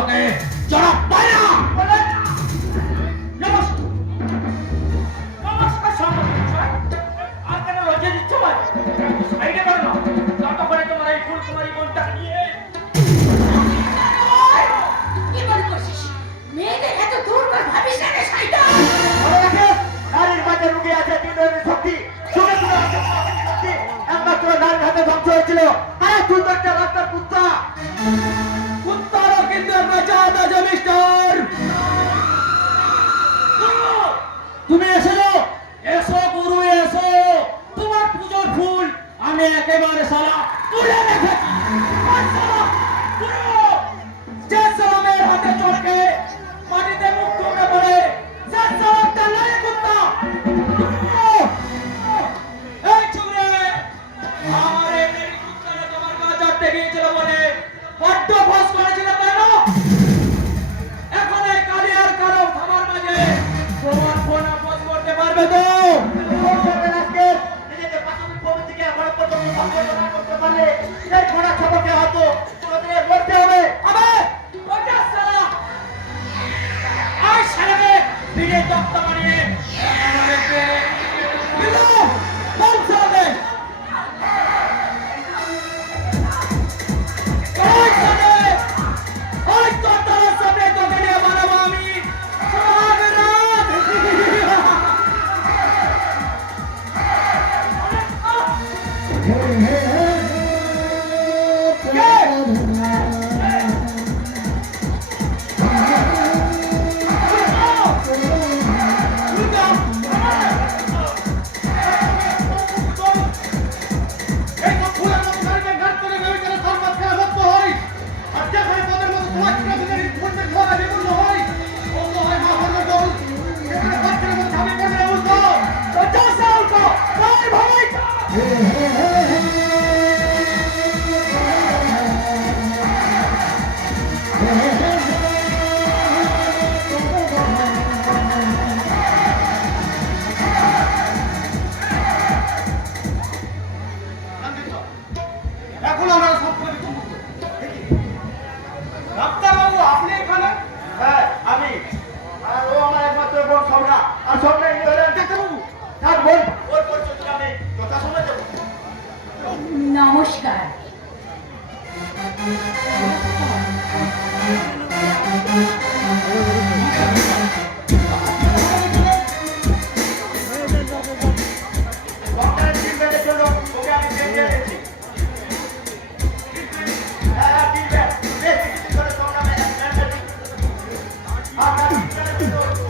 তোকে চড়া পায় না। নমস্কার সম্মানিত আর কেন লজ্জা দিচ্ছ ভাই? সাইডে করো না, যতক্ষণে তোমার এই ফুল কুমারী বোনটা নিয়ে কি বল করছিস? মেয়েদের এত দুর্বল ভাবিস না রে শয়তান। মনে রাখে নারীর মাঝে লুকিয়ে আছে তিন ধরনের শক্তি। শুনে শুনে শক্তি একমাত্র নারীর হাতে ধ্বংস হয়েছিল। আরে তুই তো একটা রাস্তার কুত্তা। কুত্তারও কিন্তু একটা জাত আছে মিস্টার। তুমি এসেছো, এসো গুরু এসো। তোমার পুজোর ফুল আমি একেবারে সালা তুলে রেখেছি। আর সালা গুরু যে সালামের হাতে চড়কে মাটিতে মুখ টুকরে পড়ে, যে সালামটা নাই কুত্তা। এই চুরে আমার এই মেরি কুত্তাটা তোমার গা চাটতে গিয়েছিল বলে বড্ড ফস করেছিল তাই না? এখন এই কালি আর কালো থামার মাঝে তোমার ফোন ফস করতে পারবে তো? নিজেদের পাশাপাশি পবিত্রকে ঘরে পর্যন্ত সম্পর্ক না করতে পারলে এই ঘোড়া ছবকে হয়তো তোদের লড়তে হবে। আবে ওটা সালা আই সালামে ভিড়ে তক্তা মারিয়ে আমারে পেরে বিলু কোন সালামে ওই সালামে ওই তক্তার সামনে তো ভিড়ে বানাবো আমি সোহাগরাত। এখন আমরা সম্পূর্ণ মুক্ত। ডাক্তারবাবু আপনি এখানে? হ্যাঁ আমি। আর ও আমার একমাত্র বোন সবরা। আর সবরা এই হলেন ডাক্তারবাবু। থাক বোন, ওর পরিচয় আমি যথাসময়ে দেবো। নমস্কার। ডক্টরের ট্রিটমেন্টের জন্য ওকে আমি বেরিয়ে এনেছি। হ্যাঁ ট্রিটমেন্ট বেশ কিছু করে তোমরা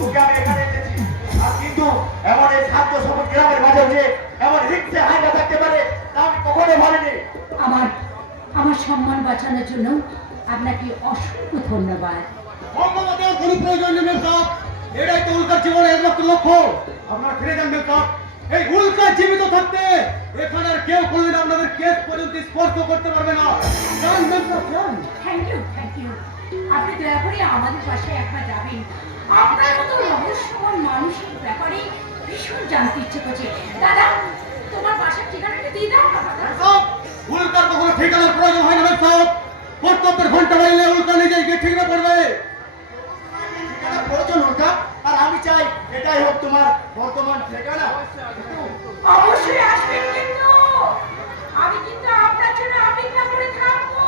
ওকে আমি এখানে এনেছি। আর কিন্তু এমন এই খাদ্য সবুজ গ্রামের মাঝে যে এমন রিক্সে হাইনা থাকতে পারে তা আমি কখনো ভাবিনি। আমার আমার সম্মান বাঁচানোর জন্য আপনাকে অসংখ্য ধন্যবাদ। অঙ্গমতের কোনো প্রয়োজন নেই মেকআপ। এটাই তো উল্কার জীবনের একমাত্র লক্ষ্য। আপনারা ফিরে যান মেকআপ। এই উল্কা জীবিত থাকতে এখানে আর কেউ কোনোদিন আপনাদের কেস পর্যন্ত স্পর্শ করতে পারবে না। যান মেকআপ যান। Thank you. আপনি দয়া করে আমাদের পাশে একবার যাবেন। আপনার মতো রহস্যময় মানুষের ব্যাপারে ভীষণ জানতে ইচ্ছে করছে। দাদা, তোমার বাসার ঠিকানাটা দিয়ে দাও না দাদা। মেকআপ উল্কার কখনো ঠিকানার প্রয়োজন হয় না মেকআপ। কর্তব্যের ঘন্টা বাজলে উল্কা নিজেই গিয়ে ঠিকানা পড়বে। ঠিকানা প্রয়োজন উল্কা, আর আমি চাই এটাই হোক তোমার বর্তমান ঠিকানা। অবশ্যই আসবেন কিন্তু আমি কিন্তু আপনার জন্য অপেক্ষা করে থাকবো।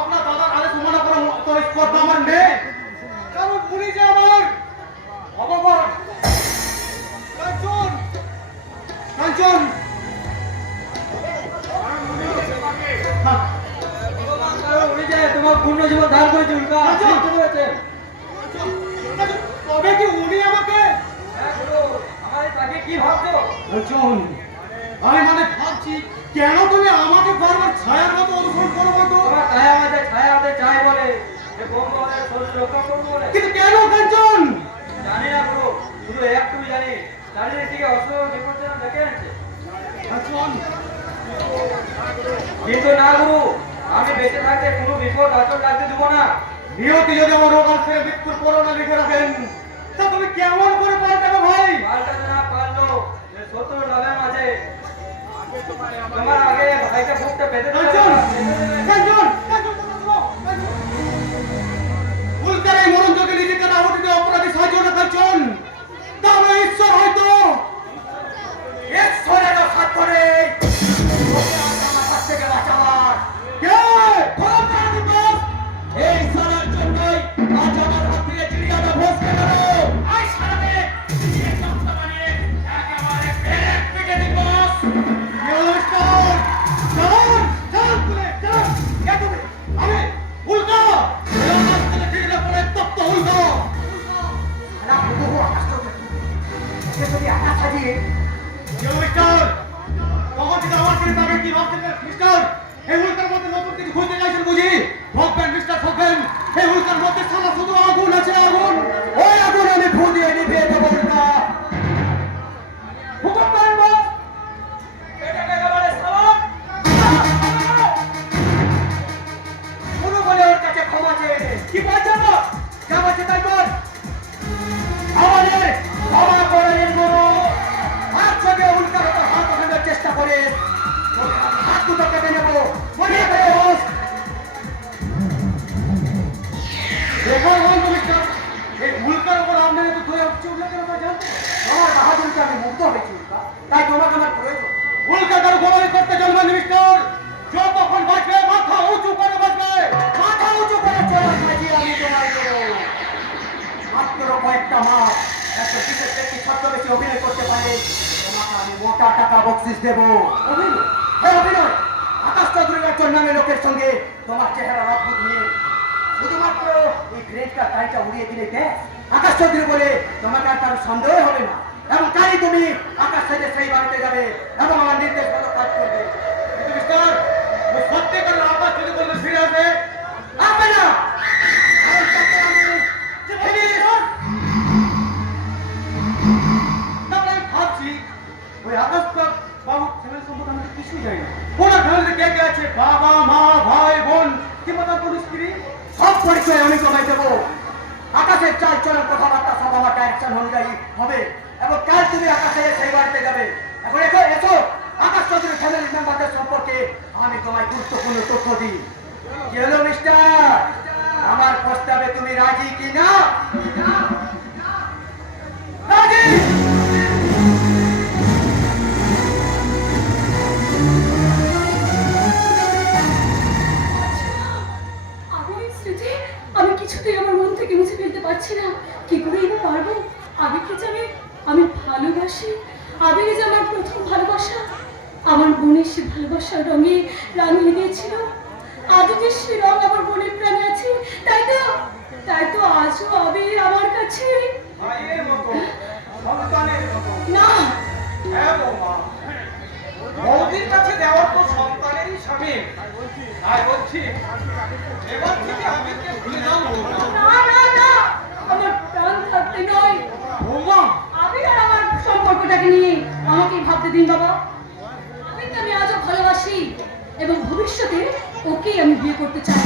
আপনার দাদার আদেশ মনে করা তো স্পর্ধা আমার নেই, কারণ উনি যে আমার ভগবান। কাঞ্চন কাঞ্চন উনি যে তোমার পূর্ণ জীবন ধারণ করেছে উল্কা তবে কি উনি আমাকে আমার তাকে কি ভাবছো? কাঞ্চন আমি মানে ভাবছি কেন তুমি আমাকে বারবার ছায়ার মতো অনুসরণ করো বন্ধু? তোমার ছায়া আমাদের চাই বলে যে বন্ধু আমাদের শরীর রক্ষা করবো বলে। কিন্তু কেন কাঞ্চন? জানি না গুরু, শুধু একটু জানি চারিদিকে অসুখ বিপর্যয় ডেকে আনছে। কাঞ্চন কিন্তু না গুরু, আমি বেঁচে থাকতে কোনো বিপদ আচর লাগতে দেবো না। নিয়তি যদি আমার রোগ আছে মৃত্যুর করোনা লিখে রাখেন ছোট নলের মাঝে তোমার আগে ভাইকে বুকটা বেঁধে দিলে উল্কার এই মরণযোগে নিজেকে না উঠিতে অপরাধী সাহায্য না কাঞ্চন, তাহলে ঈশ্বর হয়তো ঈশ্বরের সাধ্য নেই ওকে আজ আমার কাছ থেকে বাঁচাবার। কে? এই সালার জন্যই আজ আমার হাত থেকে চিড়িয়াটা ভসকে গেল। আই সারাবে এই কথা বানিয়ে একেবারে পেরেক পেটে দিব। কি হলো মিস্টার? চল, চল তুলে, চল। কে তুমি? আমি, উল্কা। এই আকাশ থেকে টিকলে পড়ে তপ্ত উল্কা। না বহু আশ্চর্য সে যদি আকাশ সাজিয়ে কি হলো মিস্টার? তখন থেকে আমার কিনে তাকে কি ভাবছেন মিস্টার? এই উল্কার মধ্যে নতুন কিছু খুঁজতে চাইছেন বুঝি? ঠকবেন মিস্টার, ঠকবেন। এই উল্কার মধ্যে সালা শুধু আগুন আছে, আগুন। ওই আগুন আমি ফু দিয়ে নিভিয়ে দেবো না। হুকুম করেন বস এটাকে একেবারে সালাম শুরু বলে ওর কাছে ক্ষমা চেয়ে নে। কি বলছেন বস? যা বলছে তাই বল। আমাদের ক্ষমা করে দিন গুরু। আর যদি উল্কার উপর হাত ওঠানোর চেষ্টা করে হাত দুটো কেটে নেবো। মনে করে বস দেখুন বন্ধু মিস্টার, এই উল্কার উপর আপনার এত ধরে উঠছে উল্কা কেন তা জানতে? তোমার বাহাদুরিতে আমি মুগ্ধ হয়েছি উল্কা, তাই তোমাকে আমার প্রয়োজন। উল্কা কারো গোলামি করতে জানবেন মিস্টার। যতক্ষণ বাঁচবে মাথা উঁচু করে বাঁচবে। মাথা উঁচু করে চলার কাজে আমি তোমায় দেবো। মাত্র কয়েকটা মাস একটা বিশেষ ব্যক্তি ছদ্মবেশে অভিনয় করতে পারে তোমাকে আমি মোটা টাকা বকশিস দেবো। অভিনয়? হ্যাঁ অভিনয়। আকাশ চৌধুরীর একজন নামে লোকের সঙ্গে তোমার চেহারার অদ্ভুত মিল। শুধুমাত্র এই গ্রেড কার গাড়িটা উড়িয়ে দিলে ব্যাস আকাশ চৌধুরী বলে তোমাকে আর কারো সন্দেহ হবে না, এবং তাই তুমি আকাশ থেকে সেই বাড়িতে যাবে এবং আমার নির্দেশ মতো কাজ করবে। কিন্তু মিস্টার, ওই সত্যিকারের আকাশ যদি বললে ফিরে আসবে, আসবে না। আর তাকে আমি ফিরিয়ে দেবো। তাহলে আমি ভাবছি ওই আকাশ বাবু ফ্যামিলি সম্পর্কে আমাদের কিছুই জানি না। ওনার ফ্যামিলিতে কে কে আছে? বাবা, মা, ভাই, বোন, কিংবা তার কোনো স্ত্রী? সব পরিচয় আমি তোমায় দেবো। আকাশের চাল চলন কথাবার্তা সব আমার ডাইরেকশন অনুযায়ী হবে, এবং কাল তুমি আকাশে সেই বাড়িতে যাবে। এখন এসো এসো, আকাশ চৌধুরী ফ্যামিলি মেম্বারদের সম্পর্কে আমি তোমায় গুরুত্বপূর্ণ তথ্য দিই। কি হলো মিস্টার, আমার প্রস্তাবে তুমি রাজি কি না? রাজি? আবেগের স্মৃতি আমি কিছুতেই আমার মন থেকে মুছে ফেলতে পারছি না। কি করে এটা পারবো? আবেগকে যে আমি ভালোবাসি। আবেগে যে আমার প্রথম ভালোবাসা, আমার বোনের সে ভালোবাসার রঙে রাঙিয়ে দিয়েছিল। আজও যে সে রঙ আমার বোনের প্রাণে আছে, তাই তো আজও আবেগ আমার কাছে। ভাইয়ের মতো, সন্তানের মতো। না, হ্যাঁ বৌমা, বৌদির কাছে দেওয়ার তো সন্তানেরই স্বামী। তাই বলছি এবার থেকে আবেগকে ভুলে যাও বৌমা। না, আমার প্রাণ থাকতে নয়। বৌমা, আবেগ আর আমার সম্পর্কটাকে নিয়ে আমাকেই ভাবতে দিন বাবা। আবেগকে আমি আজও ভালোবাসি এবং ভবিষ্যতে ওকেই আমি বিয়ে করতে চাই।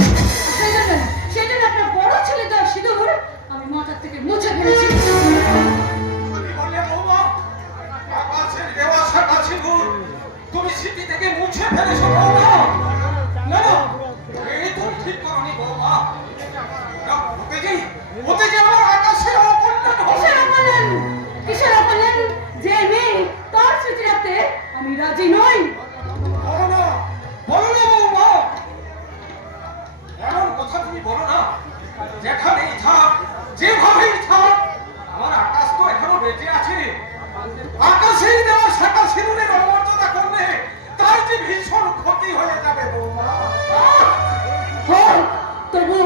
সেই জন্য আপনার বড় ছেলে দেওয়া সিঁদুর আমি মাথার থেকে মুছে ফেলেছি। তুমি বললে বৌমা আকাশের দেওয়া শাখা সিঁদুর তুমি স্মৃতি থেকে মুছে ফেলেছো বৌমা। না না, এই তুমি ঠিক করনি বৌমা। ওতে যে আমার আকাশের অকল্যাণ হবে। কিসের অকল্যাণ? যে মেয়ে তার স্মৃতি রাখতে আমি রাজি নই। বলো না বৌমা, এমন কথা তুমি বলো না। যেখানেই থাক, যেভাবেই থাক, আমার আকাশ তো এখনো বেঁচে আছে। আকাশেই দেওয়া শাখা সিঁদুরের অমর্যাদা করলে তার যে ভীষণ ক্ষতি হয়ে যাবে বৌমা। তবু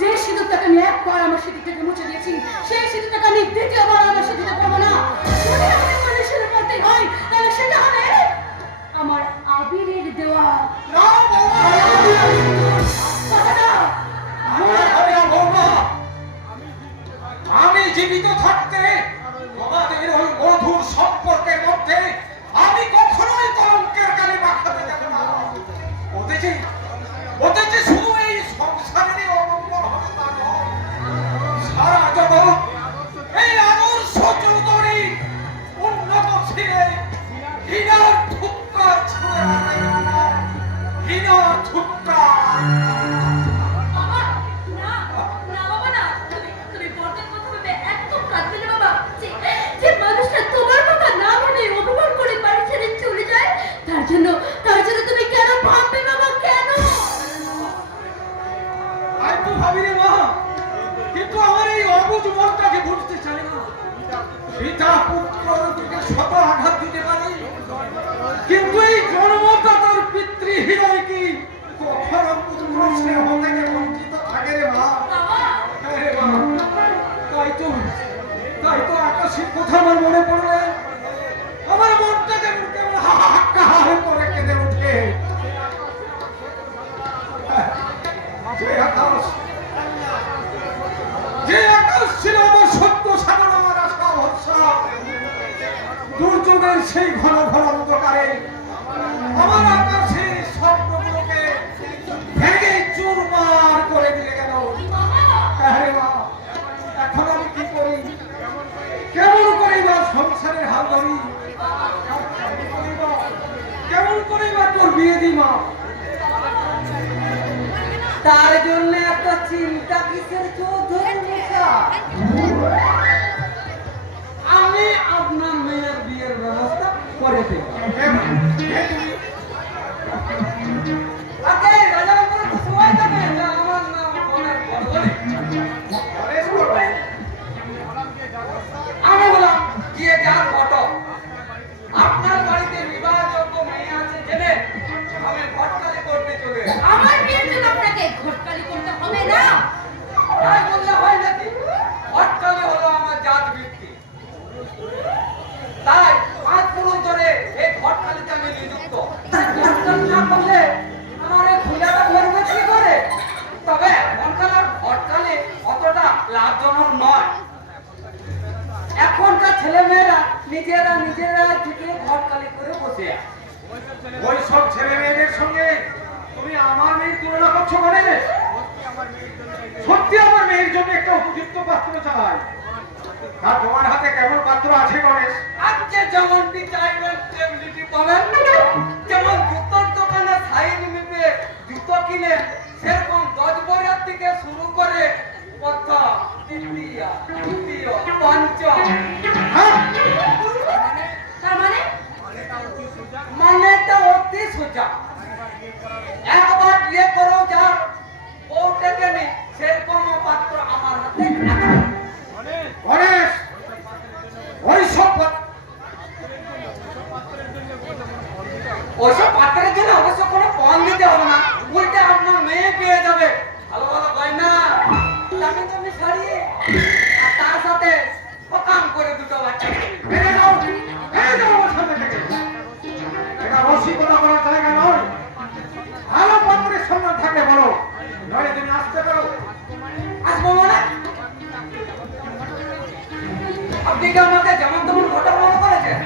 যে সিঁদুরটাকে আমি একবার আমার স্মৃতি থেকে মুছে দিয়েছি, সেই সিঁদুরটাকে আমি দ্বিতীয়বার আমার স্মৃতিতে পাবো না। যদি আমাকে মানে সিঁদুর করতে হয়, তাহলে সেটা হবে আমার আবিরের দেওয়া। না বৌমা, কথাটা আমার হবে না বৌমা। আমি জীবিত থাকতে তোমাদের ওই মধুর সম্পর্কের মধ্যে আমি কখনোই কলঙ্কের কালি মাখাতে যাব না। ওতে যে শুধু এই সংসারেরই অমঙ্গল হবে তা নয়, সারা জগৎ এই আদর্শ চৌধুরী উন্নত ছিলেন সবুজ মনটাকে বুঝতে চায় না। পিতা পুত্রের দিকে শত আঘাত দিতে পারে, কিন্তু এই জন্মদাতার পিতৃহৃদয় কি কখনো পুত্র স্নেহ থেকে বঞ্চিত থাকে রে মা? হ্যাঁ রে মা, তাই তো আকাশের কথা আমার মনে পড়লে আমার মনটা যেমন কেমন হাহাকার করে কেঁদে ওঠে। যে আকাশ ছিল আমার সত্য সাগর, আমার আশা ভরসা, দুর্যোগের সেই ঘন ঘন অন্ধকারে আমার আকাশের স্বপ্নগুলোকে ভেঙে চুরমার করে দিয়ে গেল। আরে মা, এখন আমি কি করি? কেমন করি বা সংসারের হাল ধরি? কেমন করি বা তোর বিয়ে দিই মা? তার জন্য একটা চিন্তা কিসের চৌধুরী মশাই? আমি আপনার মেয়ের বিয়ের ব্যবস্থা করে দেব। আগে রাজা বাবুর তো সময় দেবে, এটা আমার নাম মনের বদলে। আমি বললাম গিয়ে যার ফটো আপনার বাড়িতে বিবাহযোগ্য মেয়ে আছে জেনে আমি ঘটকালি করতে চলে এলাম। আমার বিয়ের জন্য আপনাকে ঘটকালি করতে হবে না। তাই বললে হয় নাকি? ঘটকালি হলো আমার জাত বৃত্তি, তাই 5 পুরুষ ধরে এই ঘটকালিতে আমি নিযুক্ত। ঘটকালি না করলে আমার এই খুঁজাটা করবে কি করে? তবে এখনকার ঘটকালি অতটা লাভজনক নয়। এখনকার ছেলে মেয়েরা নিজেরা থেকে ঘটকালি করে বসে আছে। ওই সব ছেলে মেয়েদের সঙ্গে তুমি আমার মেয়ের তুলনা করছো গণেশ? সত্যি আমার মেয়ের জন্য একটা উপযুক্ত পাত্র চাই। আর তোমার হাতে কেমন পাত্র আছে গণেশ? আজকে যেমনটি চাইবেন তেমনিটি পাবেন। যেমন জুতোর দোকানে সাইন মিপে জুতো কিনে সেরকম 10 বছর থেকে শুরু করে প্রথম, তৃতীয়, পঞ্চম। হ্যাঁ? তার মানে মানেটা অতি সোজা। একবার বিয়ে করো যার বউটাকে নেই সেরকম পাত্র আমার হাতে আছে। গণেশ, ওইসব পাত্রের জন্য অবশ্য কোনো পণ দিতে হবে না, উল্টে আপনার মেয়ে পেয়ে যাবে ভালো ভালো গয়না, দামি দামি শাড়ি, আর তার সাথে পকাম করে দুটো বাচ্চা। বেড়ে যাও আমার সামনে থেকে। এটা রসিকতা করার জায়গা নয়। ভালো পাত্রের সম্মান থাকলে বলো, নইলে তুমি আসতে পারো। আসবো মানে? আপনি কি আমাকে যেমন তেমন ঘটক মনে করেছেন?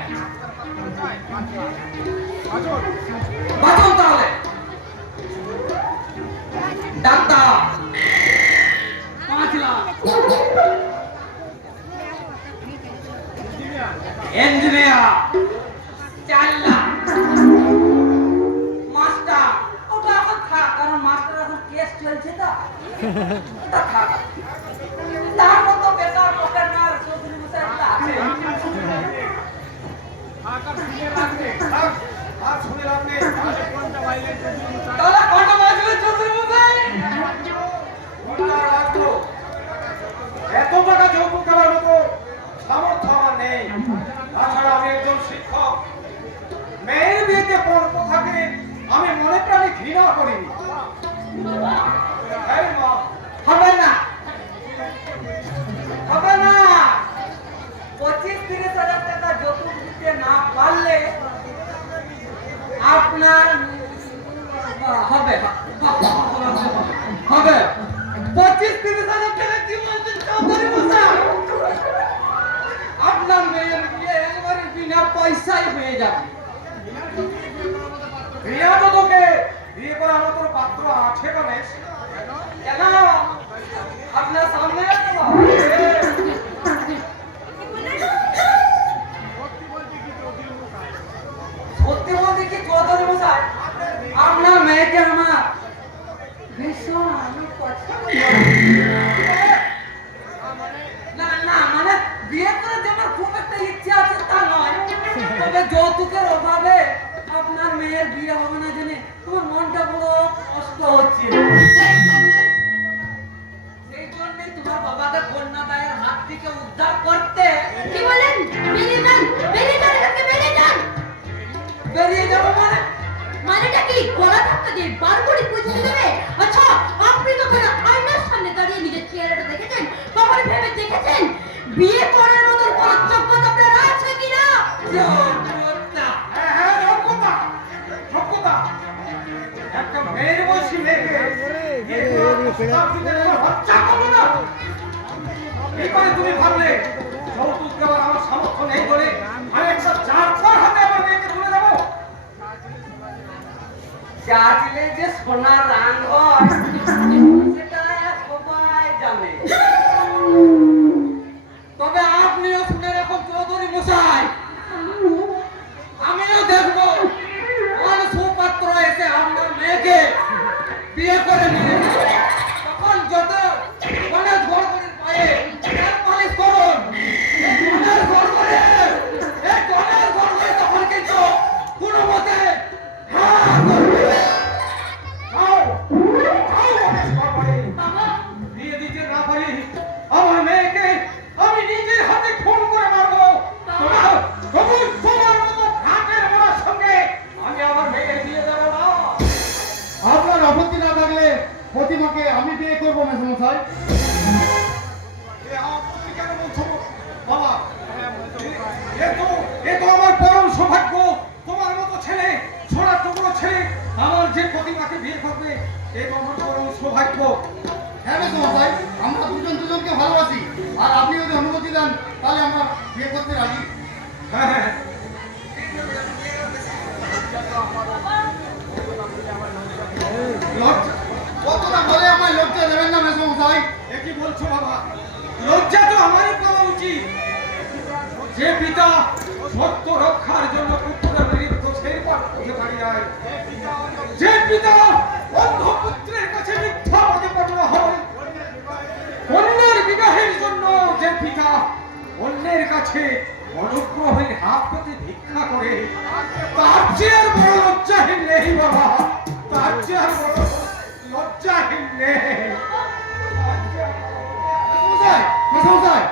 বাঁচুন তাহলে। Doctor 5 lakh, engineer 4 lakh, master ওটা এখন থাক, কারণ মাস্টার এখন কেস চলছে তো ওটা থাক। তার মতো বেকার পকেট মার চৌধুরী মশাই আছে। আর শুনে লাভ নেই। তাহলে কত বাজবে চৌধুরী মশাই? ঘন্টা রাখবো। এত টাকা যৌতুক দেওয়ার মতো সামর্থ্য আমার নেই। তাছাড়া আমি একজন শিক্ষক। মেয়ের বিয়েতে পর থাকে আমি মনে প্রাণে ঘৃণা করিনি। হ্যাঁ মা, হবে না, হবে না। 25-30 হাজার টাকা যৌতুক দিতে না পারলে আপনার হবে হবে 25-30 হাজার টাকা কি বলছেন চৌধুরী মশাই? আপনার মেয়ের বিয়ে একবারে বিনা পয়সায় হয়ে যাবে। বিয়ে তো তোকে বিয়ে করার মতো পাত্র আছে গণেশ। কেন আপনার সামনে আছে না? সত্যি বলতে কি চৌধুরী মশাই, আপনার মেয়েকে আমার ভীষণ পছন্দ। না না, মানে বিয়ে করে যে আমার খুব একটা ইচ্ছে আছে তা নয়, তবে যৌতুকের অভাবে আপনার মেয়ের বিয়ে হবে না জেনে তোমার মনটা বড় কষ্ট হচ্ছে। সেই জন্যই তোমার বাবাকে কন্যা দায়ের জাতিকে উদ্ধার করতে কি বলেন? বেরিয়ে যান, বেরিয়ে যান, এখান থেকে বেরিয়ে যান। বেরিয়ে যাবো মানে মানেটা কি? গলা ধাক্কা দিয়ে বার করে পুষিয়ে দেবে? আচ্ছা, আপনি তখন আয়নার সামনে দাঁড়িয়ে নিজের চেহারাটা দেখেছেন? কখনো ভেবে দেখেছেন বিয়ে করার মতো কোনো যোগ্যতা আপনার আছে কিনা? যোগ্যতা। হ্যাঁ যোগ্যতা যোগ্যতা একটা মেয়ের বয়সী মেয়েকে হত্যা করবো না এই করে তুমি ভাবলে যৌতুক দেওয়ার আমার সামর্থ্য নেই বলে আমি একটা চারপর হাতে আমার মেয়েকে তুলে দেবো চাটলে যে সোনার রাং হয় সেটা সবাই জানে। তবে আপনিও শুনে রাখুন চৌধুরী মশাই, আমিও দেখবো কোন সুপাত্র এসে আপনার মেয়েকে বিয়ে করে নিয়ে যাবে। তখন যত গণেশ গড়গড়ির পায়ে তেল মালিশ করুন। এই গণেশ গড়গড়ি তখন কিন্তু কোনো মতে হ্যাঁ করবে। যাও যাও গণেশ বাবারে। বাবা, বিয়ে দিতে না পারি আমার মেয়েকে আমি নিজের হাতে খুন করে মারবো তোমার মতো ঘাটের মোড়ার সঙ্গে আমি আমার মেয়েকে বিয়ে দেবো না। আপনার আপত্তি না থাকলে প্রতিমাকে আমি বিয়ে করবো মেসমশাই। আপত্তি কেন বলছো বাবা? এ তো আমার পরম সৌভাগ্য। তোমার মতো ছেলে, সোনার টুকরো ছেলে আমার যে প্রতিমাকে বিয়ে করবে এ তো আমার পরম সৌভাগ্য। হ্যাঁ মেসমশাই, আমরা দুজন দুজনকে ভালোবাসি আর আপনি যদি অনুমতি দেন তাহলে আমরা বিয়ে করতে রাজি। হ্যাঁ হ্যাঁ কতটা বলে আমার লজ্জা দেবেন না মেসমশাই? এ কি বলছো বাবা? লজ্জা তো আমারই পাওয়া উচিত। যে পিতা সত্য রক্ষার জন্য পুত্রের বিরুদ্ধ সেই পথ খুঁজে পারি যায়, যে পিতা অন্ধ পুত্রের কাছে মিথ্যা প্রতিপন্ন হয়, অন্যের বিবাহের জন্য যে পিতা অন্যের কাছে অনুগ্রহের হাত পেতে ভিক্ষা করে, তার চেয়ে আর বড় লজ্জাহীন নেই বাবা, তার চেয়ে আর বড় লজ্জাহীন নেই। মেসমশাই, মেসমশাই,